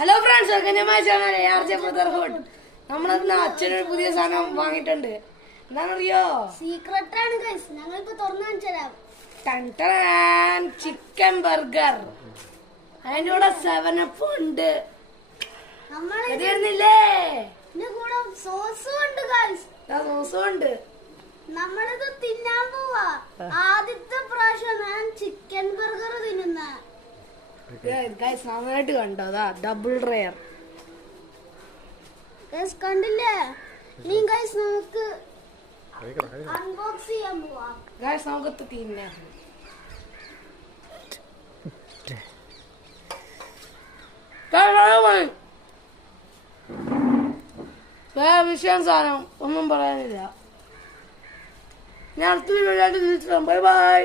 Hello friends, welcome channel ARJ brotherhood. നമ്മളന്ന് അച്ഛനൊരു പുതിയ സാധനം വാങ്ങിയിട്ടുണ്ട്. എന്താണെന്നറിയോ? സീക്രട്ട് ആണ് ഗൈസ്. ഞങ്ങളിപ്പോ തുറന്നു കാണിച്ചുതരാം. Chicken burger. അതിന്റെ കൂടെ 7up ഉണ്ട്. കൂടെ സോസും ഉണ്ട് ഗൈസ്. സോസും ഉണ്ട്. നമ്മളിത് തിന്നാൻ പോവാ. ആദ്യത്തെ പ്രാവശ്യം ഞാൻ ചിക്കൻ ബർഗർ തിന്നുന്ന. നന്നായിട്ട് കണ്ടോ? അതാ ഡബിൾ റെയർ കണ്ടില്ലേ? ഇനി ഗൈസ് നമുക്ക് അൺബോക്സ് ചെയ്യാൻ പോവാ. ഗൈസ് നമുക്ക് തിന്നാം. വിഷയം സാധനം ഒന്നും പറയാനില്ല. ഞാൻ അടുത്ത വീഡിയോ ബൈ ബൈ.